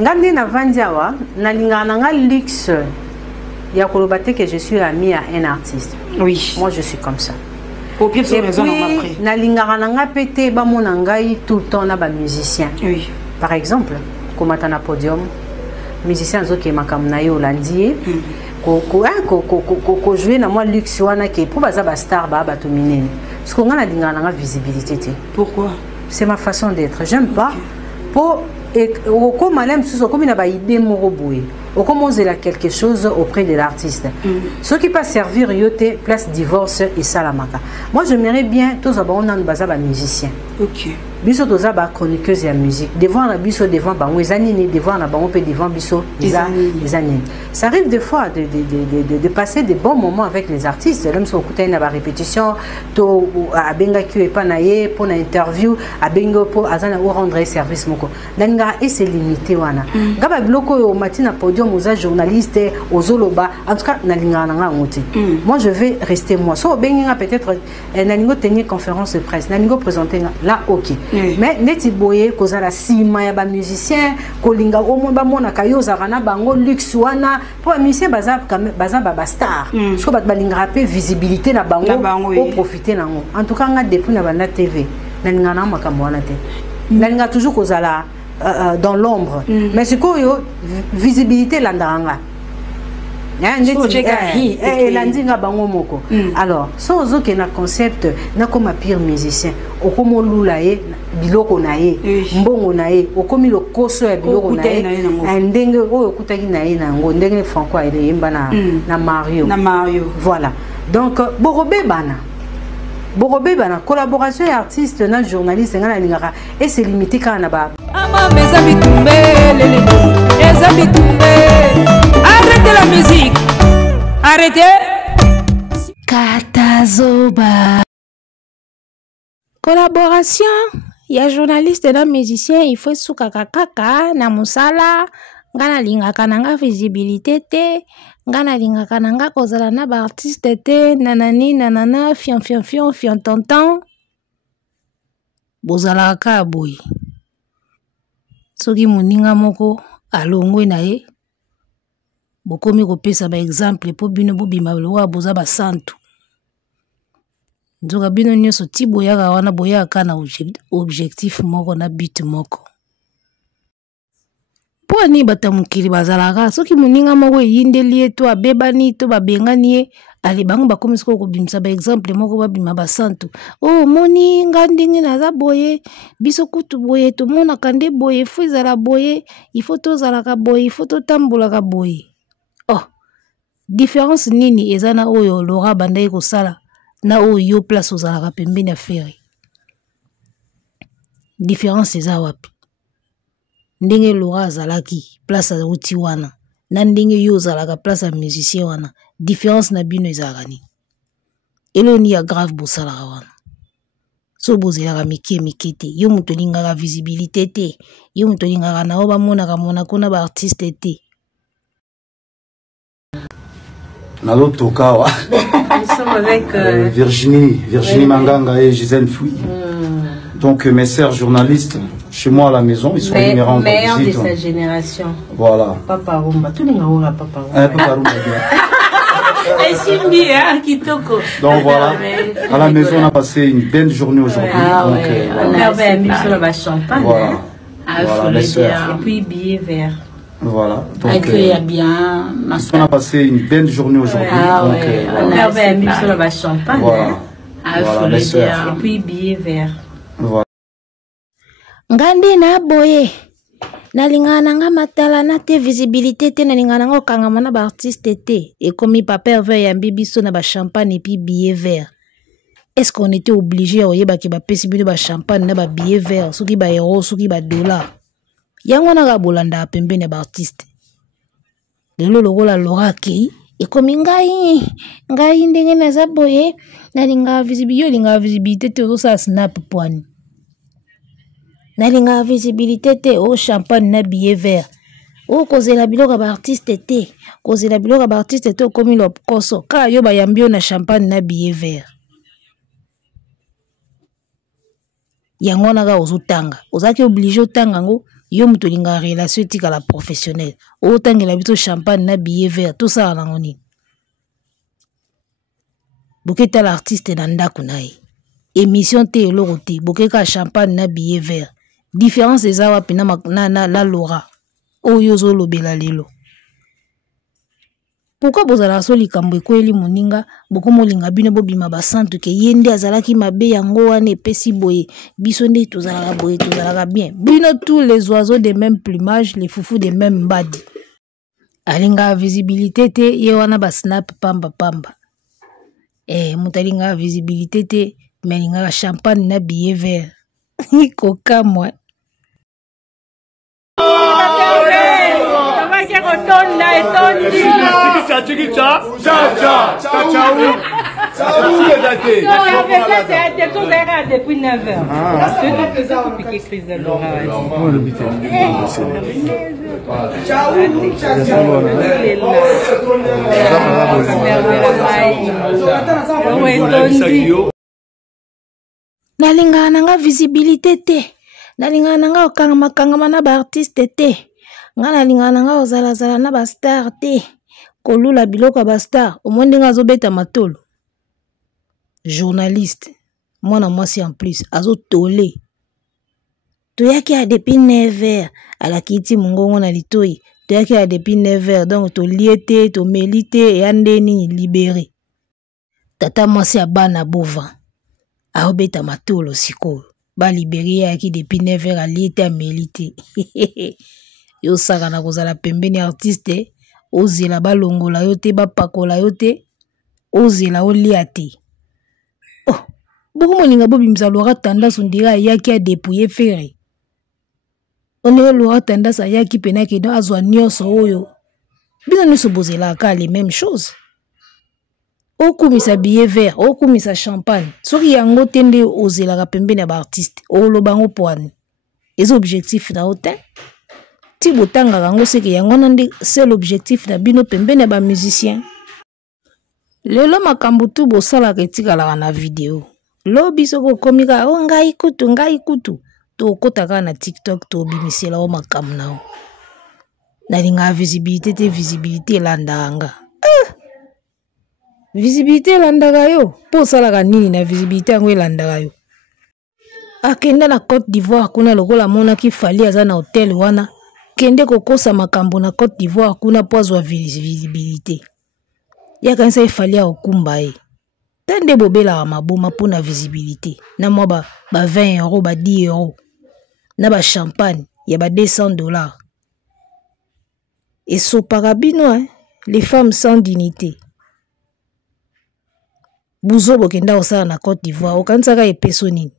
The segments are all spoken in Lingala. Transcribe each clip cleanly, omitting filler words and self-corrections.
ngandi na vandiawa na lingana nga luxe ya kolobate que je suis ami à un artiste. Oui. Moi je suis comme ça. Pour bien se raison après. Na lingana nga pété ba mon ngai tout le temps na ba musicien. Oui. Par exemple, comme atana podium, musicien zoki makamna yo landie. Ko jouer na moi luxe wana ke pour baza ba star ba ba to minene. Parce qu'on a la lingana nga visibilité. Pourquoi? C'est ma façon d'être. J'aime pas pour comme madame sous comme il n'a pas idée moroboué. Ou comme on a quelque chose auprès de l'artiste. Ce qui peut servir yote place divorce et salamaka. Moi j'aimerais bien tous abon on a un musicien. OK. Biso toza ba chroniqueuse ya musique. Devant la biso devant ba wezanini devant la ba on peut devant biso les années. Ça arrive des fois de passer des bons moments avec les artistes. L'homme so kuta na ba répétition to abenga ki e pa na ye pour na interview abengo po azana ou rendre service moko. Nanga et c'est limité wana. Ngaba bloko yo matina podium aux journalistes aux zoloba en tout cas na linga nga ngoti. Moi je vais rester moi. So benga peut-être na lingo tenir conférence de presse, na lingo présenter là OK. Mais neti boye kozala sima ya ba musicien kolinga omo ba mona kayoza kana bango luxe wana pour musicien baza ba star parce que ba linga rapper visibilité na bango pour profiter nango en tout cas nga depuis na banda TV na linga na makambo wana te na linga toujours kozala dans l'ombre mais c'est quoi yo visibilité landanga alors sans aucun concept na comme pire musicien au comme lulaye biloko nae mbongo nae au comme le koso ya biloko nae ndenge o kutaki nae na ngo ndenge franco ile yemba na Mario voilà donc Borobé bana collaboration artiste na journaliste ngana lingaka et c'est limité quand na ba arrêtez la musique. Arrêtez. Katazoba. Collaboration. Il y a journaliste et musicien. Il faut soukakakaka na musala. Ngana linga kananga visibilité te. Ngana linga kananga kozala na ba artiste te. Nanani nanana fion tonton. Bozala ka boy. Soki moninga moko alongwe na ye. Bokomi kopesa ba exemple po bino bobima loa boza ba santu. Nzoka bino nyoso ti boyaka wana boyaka na objectif moko na but moko. Po ni batamukili bazalaka soki moninga moko yindeli eto abebani to babengani ye ali bango bakomi siko kobimisa ba exemple moko babima ba santu. Oh moni ngandingi naza boye biso kutu boye to mona kande boye fo ezala boye il faut tozalaka boye il faut totambolaka boye. Oh, différence nini ezana oyo Laura bandai ko sala na oyo place ozalaka pembeni ya feri. Différence eza wapi? Ndenge Laura azalaki place a uti wana na ndenge yo ozalaka place ya musicien wana. Différence na bino ezalaka ni. Eloni ya grave bosalaka wana. So bozelaka mike te. Yo muto lingaka visibilité te. Yo muto lingaka na oba mona kuna ba artiste te. Nalo Tokawa. Nous sommes avec Virginie Manganga et Gisèle Fouy. Donc mes sœurs journalistes chez moi à la maison, ils sont venus me rendre meilleurs visite. De sa génération. Voilà. Papa Rumba, tout le monde a Papa Rumba. Papa Rumba bien. Et Simbi, hein, Kitoko. Donc voilà, à la maison on a passé une belle journée aujourd'hui. Ah ouais, on avait mis sur le champagne. Voilà. Voilà, mes sœurs. Et puis billet vert. Voilà. Donc, bien. on a passé une belle journée aujourd'hui. Ah ouais, on avait mis sur le champagne. Voilà. Voilà, mes sœurs. Et puis billet vert. Voilà. Ngandi na boye. Na lingana nga matala na te visibilité te na lingana nga okangama na ba artiste te. Et comme papa vert ya bibiso na ba champagne et puis billet vert. Est-ce qu'on était obligé à oyeba ki ba pesi bino ba champagne na ba billet vert, soki ba euro, soki ba dollar. Yango na ga bolanda pembeni ba artiste. Lelo lokola Laura kei et comme ngai ndenge na za boye na linga visibilité te zo sa snap poani. Na linga visibilité te o champagne na billet vert. O kozela biloko ba artiste te, kozela biloko ba artiste te komi lo koso. Ka yo ba yambio na champagne na billet vert. Yango na ga ozutanga. Ozaki obligé otanga ngo yo muto linga relation tika la professionnel otangela bito champagne na billet vert tout ça nango nini boketa l'artiste na ndako na ye émission te eloko te bokeka champagne na billet vert différence eza wapi na Laura oyo ozolobela lelo pourquoi bozala so likambo ekweli moninga bokomolinga bino bobima basantu ke ye nde azalaki mabe yango wana epesi boye biso nde tozalaka boye tozalaka bien bino tous les oiseaux de même plumage les foufous de même mbadi alinga visibilité te ye wana basnap pamba moto alinga visibilité te mais alingaka champagne na billet vert kokamwa depuis 9h. Nalinga nanga visibilité te nalinga nanga okangama na ba artiste te nga nalinga nanga ozala na ba star te kolula biloko ba star omondi nga azobeta matolo journaliste mwana mwasi en plus azotole toyaki a depuis 9h alakiti mongongo na litoi toyaki a depuis 9h donc toliete to melite ya ndeni libéré tata mwasi abana bova aobeta matolo sikoyo ba libéré yaki depuis 9h aliete a melite yo saka na kozala pembeni artiste ozela balongola yo te bapakola yo te ozela olia te beaucoup moninga bobimisa Laura Tendance ondira ayaki a dépouiller ferré ondira Laura Tendance ayaki penaki do azwa nyonso oyo bino nyonso bozelaka les mêmes choses okumisa billet vert okumisa champagne soki yango te nde ozelaka pembeni ya baartiste olobango poani eza objectif na yo te ti botangaka yango seke yango nde c'est l'objectif na bino pembeni ya bamusicien lelo makambo tu bosalaka etikalaka na video lo biso kokomika o ngai kutu tokotaka na TikTok tobimisela o makambo na o nalinga visibilité elandanga visibilité elandaka yo po osalaka nini na visibilité yango elandaka yo akenda na Côte d'Ivoire kuna lokola monaki fali aza na hotel wana kende kokosa makambo na Côte d'Ivoire kuna po azwa visibilité yakanisa efali ya okumba ye tande bobelaka maboma po na visibilité na mwa ba 20 euros ba 10 euros na ba champagne ya ba $200 et sopaka bino les femmes sans dignité buzo bokenda osala na Côte d'Ivoire okanisaka epeso nini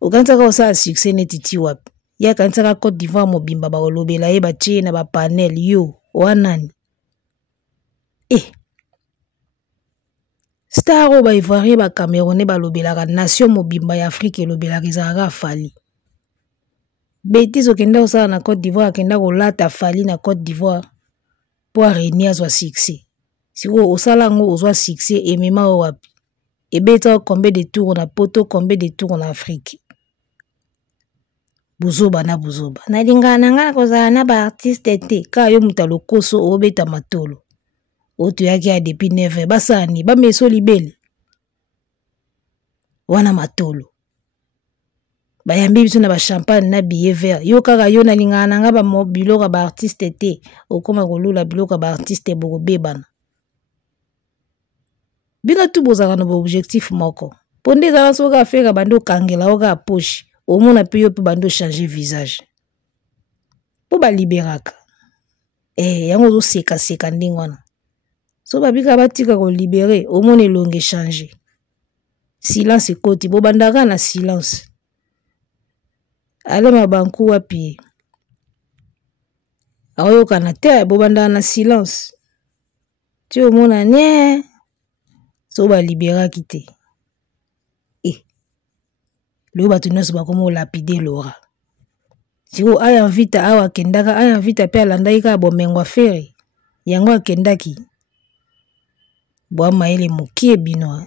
okanisaka osala succès netiti wapi ya kanisaka Côte d'Ivoire mobimba baolobela ye batie na ba panel yo wanani star o ba Ivoirien ba Camerounais balobelaka nation mobimba ya Afrique elobelaka ezalaka fali bêtise okenda osala na Côte d'Ivoire akenda kolata fali na Côte d'Ivoire po areni azwa succès siko osala ngo ozwa succès emema o wapi ebeta combien de tours na poto combien de tours na Afrique buzoba nalingana nga kozala na ba artiste te ka yo muta lokoso obeta matolo oto yaki a depuis 9 basani ba meso libele wana matolo bayambi biso na ba champagne na billet vert yo kaka yo nalingana nga ba biloko ba artiste te okoma kolula biloko ba artiste bokobebana bino tu bozaka na objectif moko ponde za soka afeka bando kangela oka poche omona pe yo pe bando changer visage po ba liberaka yango zo seka ndingwana so babika batika ko libérer omona elonge changer silence koti bo bandaka na silence ale mabanku wapi ayoka na te bo bandaka na silence ti omona ne so ba liberaki te le bato nyonso bakoma olapide Laura siko aya invita awa akendaka aya invita pe alandaki kaka bomengwa fere yango akendaki bwama ele mokie bino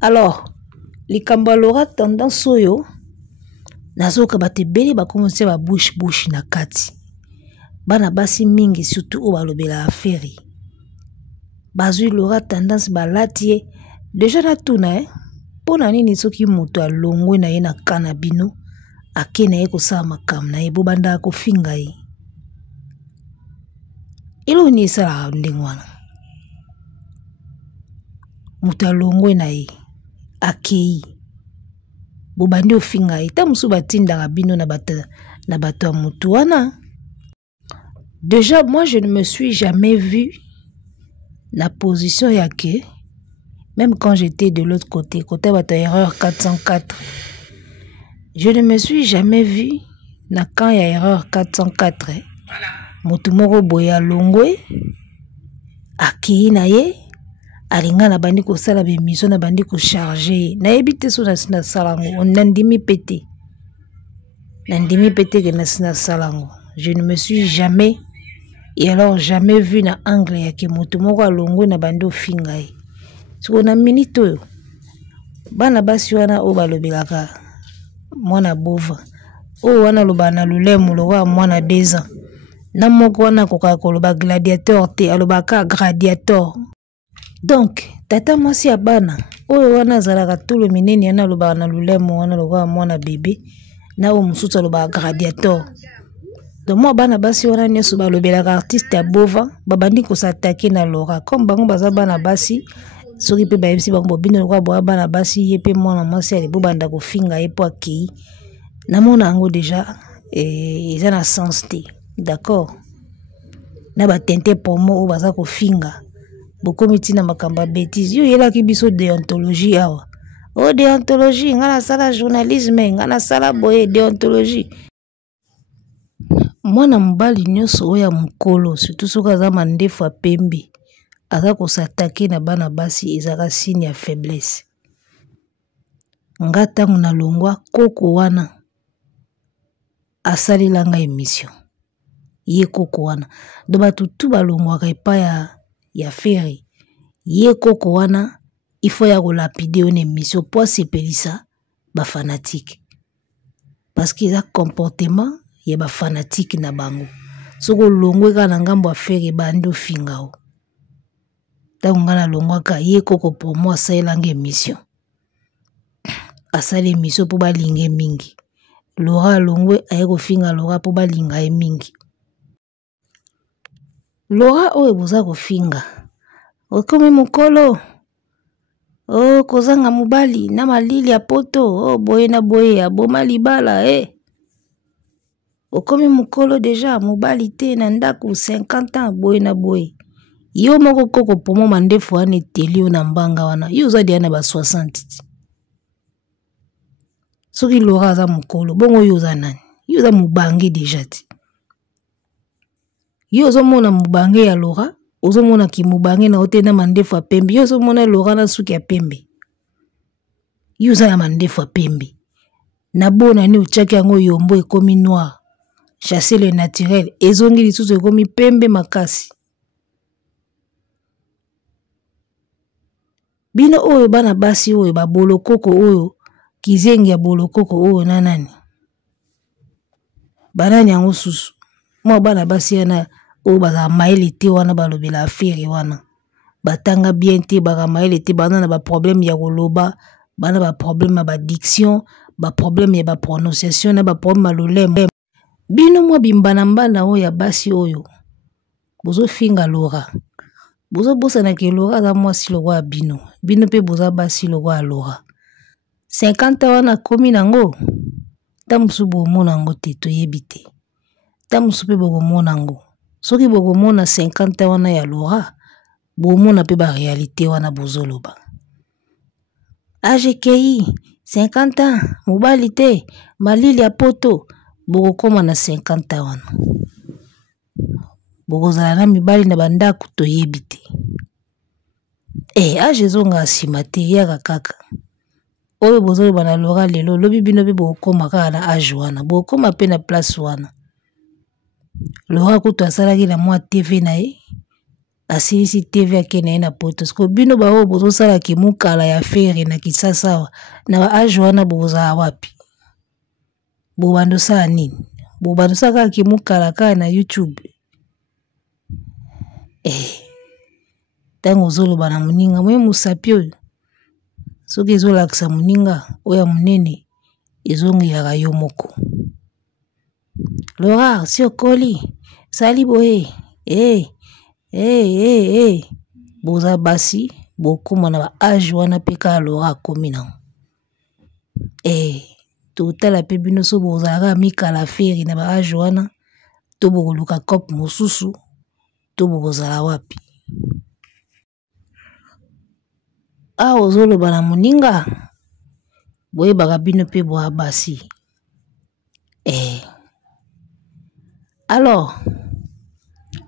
alors likambo ya Laura Tendance oyo nazoka bato ebele bakomense ba bouche na kati bana basi mingi surtout o balobela affaire bazwi Laura tendance balati ye déjà na tuna pona nini soki moto alongwe na ye na kana bino ake na ye kosala makambo na ye bobanda kofinga ye ilo ni esala ndenge wana moto alongwe na ye akei bobandi ofinga ye ta mosusu batindaka bino na bato ya motu wana. Déjà moi je ne me suis jamais vu la position ya ke même quand j'étais de l'autre côté bato erreur 404 je ne me suis jamais vu na quand ya erreur 404 motu moko boye alongwe akei na ye alinga na bandi kosala bemission na bandi kocharge na yebi so na salango nandimi pété ke na salango. Je ne me suis jamais et alors jamais vu na angle ya ke motu moko alongwe na bandi ofinga ye siko na minute oyo bana basi wana o balobelaka mwana bova o wana loba na lulemu lowa mwana 2 ans na moko wana koka koloba gladiateur te alobaka gladiateur. Donc tata mwasi ya bana oyo wana zalaka tolo minene yana loba na lulemu wana lowa mwana bébé na o mususu loba gladiateur. Donc moi bana basi wana nyoso balobelaka artiste ya bova babandi kosatake na Laura comme bango baza bana basi soki pe ba MC bango bino kwa boa bana basi ye pe mwana mwasi ali bobanda kofinga ye po akei na mona ngo déjà eza na sens te d'accord na ba tente pomo o baza kofinga bokomi tina makamba bêtise yo yelaki biso déontologie awa o déontologie ngana sala journalisme ngana sala boye déontologie mwana mobali nyonso oya mukolo surtout soka za mandefu ya pembe aza kosatake na bana basi ezaka signe ya faiblesse. Nga tangu na longwa koko wana asalelanga émission ye koko wana do batu tu balongwaka epa ya feri ye koko wana il faut ya kolapide une émission po sepelisa ba fanatique parce qu'il a comportement ya ba fanatique na bango soko longwe kana ngambo affaire bando fingao tangu ngana longwaka ye koko pour moi asalelanga émission asali émission po balinge mingi Laura longwe aye kofinga Laura po balinga ye mingi Laura oyo boza kofinga okomi mukolo o kozanga mobali na malili ya poto o boye na boye aboma libala okomi mukolo déjà mobali te na ndako 50 ans boye na boye yo moko koko pomo mandefu wana eteli yo na mbanga wana yo oza dia na ba 60 soki Laura aza mukolo bongo yo oza nani yo oza mubange déjà ti yo ozomona mubange ya Laura ozomona ki mubange na ote na mandefu ya pembe yo ozomona Laura na suki ya pembe yo oza na mandefu ya pembe na bona ni uchaki yango yombo ekomi noir chasser le naturel ezongi lisusu ekomi pembe makasi bino oyo bana basi oyo babolokoko oyo kizengi ya bolokoko oyo na nani banani yango susu mwa bana basi yana oyo baka maele te wana balobela affaire wana batanga bien te baka maele te bana na ba problème ya koloba bana ba problème ya ba diction ba problème ya ba prononciation na ba problème ya lolemo bino mwa bimbana mbana oyo ya basi oyo bozo finga Laura bozo bosa na ke Laura za mwasi lokwa bino pe boza basi lokwa Laura 50 wana komi nango ta musu bomona ngo te toyebi te ta musu pe bomona ngo soki bomona 50 wana ya Laura bomona pe ba réalité wana bozoloba AGKI 50 ans mobali te malili ya poto bokoma na 50 wana bokozala na mibali na bandako toyebi te azezonga nsima te yaka kaka oyo bozoloba na Laura lelo lobi bino pe bokoma kaka na age wana bokoma pe na place wana Laura kutu asalaki na mwa TV na ye asilisi TV ake na ye na poto siko bino baoyo bozosalaki mukala ya fere na Kisasa na ba age wana bozala wapi bobando sa nini bobando sa kaka kimukala kaka na YouTube ntango ozoloba na moninga moye mosapi oyo soki ezolakisa moninga oyo monene ezongelaka yo moko Laura si okoli sali boye boza basi bokoma na ba age wana pe kaka Laura akomi nango totala pe bino so bozalaka mikala feri na ba age wana to bokoluka kope mosusu to bokozala wapi awa ozoloba na moninga boyebaka bino pe boya basi alors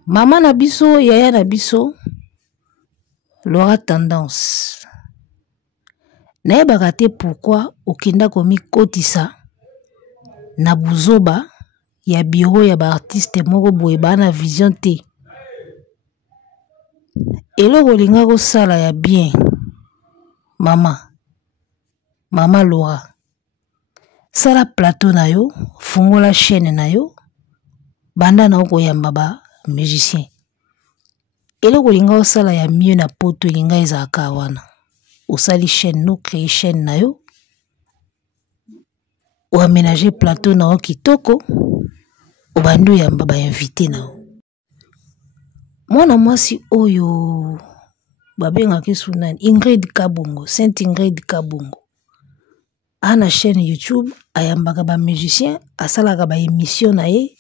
mama na biso yaya na biso Laura Tendance nayebaka te pourquoi okenda komikotisa na buzoba ya bureau ya baartiste moko boye baa na vision te eloko olinga kosala ya bien mama Laura sala plateau na yo fungola chaîne na yo banda na okoyamba ba musicien eloko olinga kosala ya mieux na poto elinga ezalaka wana osali chaîne no créer chaîne na yo ou aménager plateau na yo kitoko obandi oyamba ba invité na yo mwana mwasi oyo babengaki sunani Ingrid Kabongo Sainte Ingrid Kabongo ana chaîne YouTube ayambaka ba musicien asalaka ba émission na ye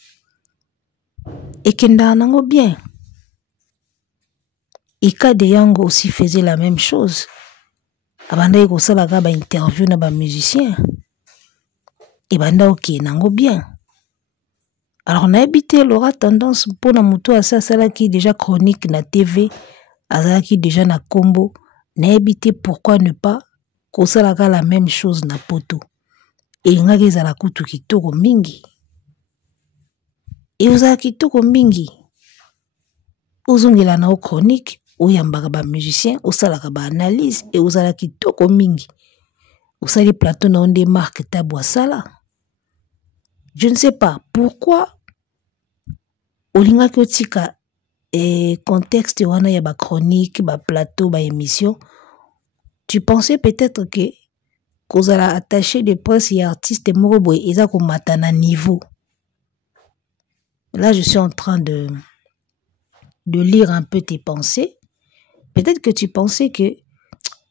ekenda nango bien Ika de Yango aussi faisait la même chose abanda kosalaka ba interview na ba musicien ebanda ok nango bien alors nayebi te Laura Tendance mpona moto asalaki déjà chronique na TV azalaki déjà na kombo nayebi te pourquoi ne pas kosalaka la même chose na poto elingaki ezala kutu kitoko mingi ezala kitoko mingi ozongela na chronique oyambaka ba musicien osalaka ba analyse et ozala kitoko mingi osali plateau na onde Marc Tabou sala je ne sais pas pourquoi olingaki otika contexte wana ya ba chronique ba plateau ba émission tu pensais peut-être que kozala attaché de presse et artiste moko boye eza komata na niveau là je suis en train de lire un peu tes pensées peut-être que tu pensais que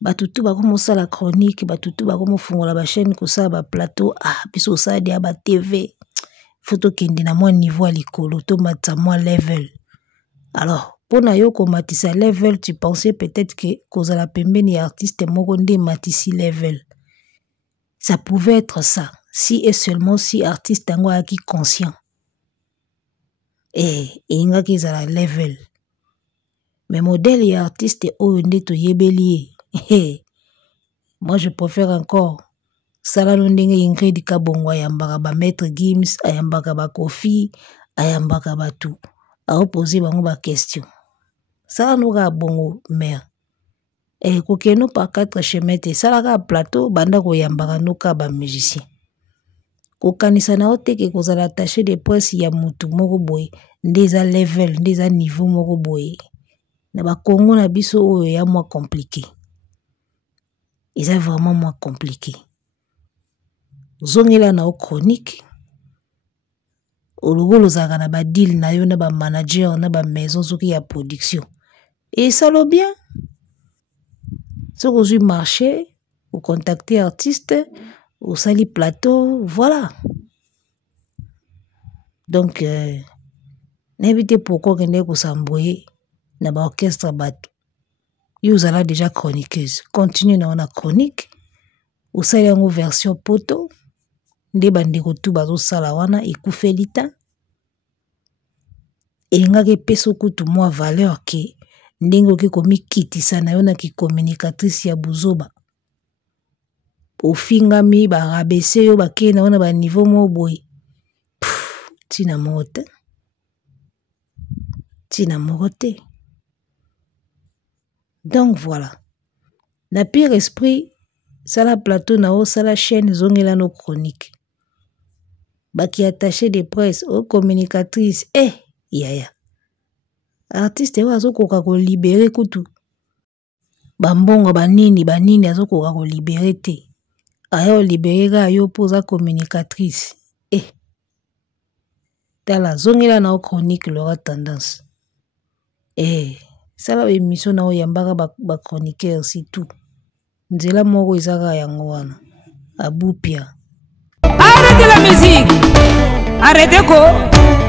batutu bakomosa la chronique batutu bakomofungola ba chaîne kosala ba plateau biso osala dia ba TV photo kende na moi niveau à likolo to matsa moi level alors pona yo komatisa level tu pensais peut-être que kozala pembeni ya artiste moko nde matisi level ça pouvait être ça si et seulement si artiste yango aki conscient ingaki ezala level mais modèle et artiste oyo nde toyebeli moi je préfère encore salano ndenge Ingrid Kabongo ayambaka ba Maître Gims ayambaka ba Kofi ayambaka batu aoposer bango ba question salano ka bongo mère kokeno par 4 chemins te salaka plateau banda koyambaka noka ba musicien kokanisa na oteke kozala attaché de presse ya mutu moko boye ndeza level ndeza niveau moko boye na ba Congo na biso oyo ya moins compliqué ils est vraiment moins compliqué zongela na chronique olugolo zaka na ba deal na yo na ba manager na ba maison soki ya production et ça lo bien soko zui marché ou contacter artiste ou sali plateau voilà donc n'évitez pourquoi kende ko samboyer na ba orchestre bato yo zala déjà chroniqueuse continue na ona chronique ou sali yango version poto nde bandeko tu bazosala wana ekufeli ta elingaki epesa kutu mwa valeur ke ndenge oki komikitisa na yo na kicommunicatrice ya buzoba ofingami barabese yo bakei na yo na baniveau mo boye ntina moko te donc voilà na pire esprit sala plateau na o sala chaîne zongela no chronique baki attaché de presse o communicatrice yaya artiste wa azokoka ko libérer kutu bambongo banini azokoka ko libérer te ayo libérer ga yo poza communicatrice tala zongela na chronique Laura Tendance sala ba émission na oyambaka ba chroniqueur surtout nzela moko izaka yango wana abupia. Arrêtez la musique, arrêtez quoi.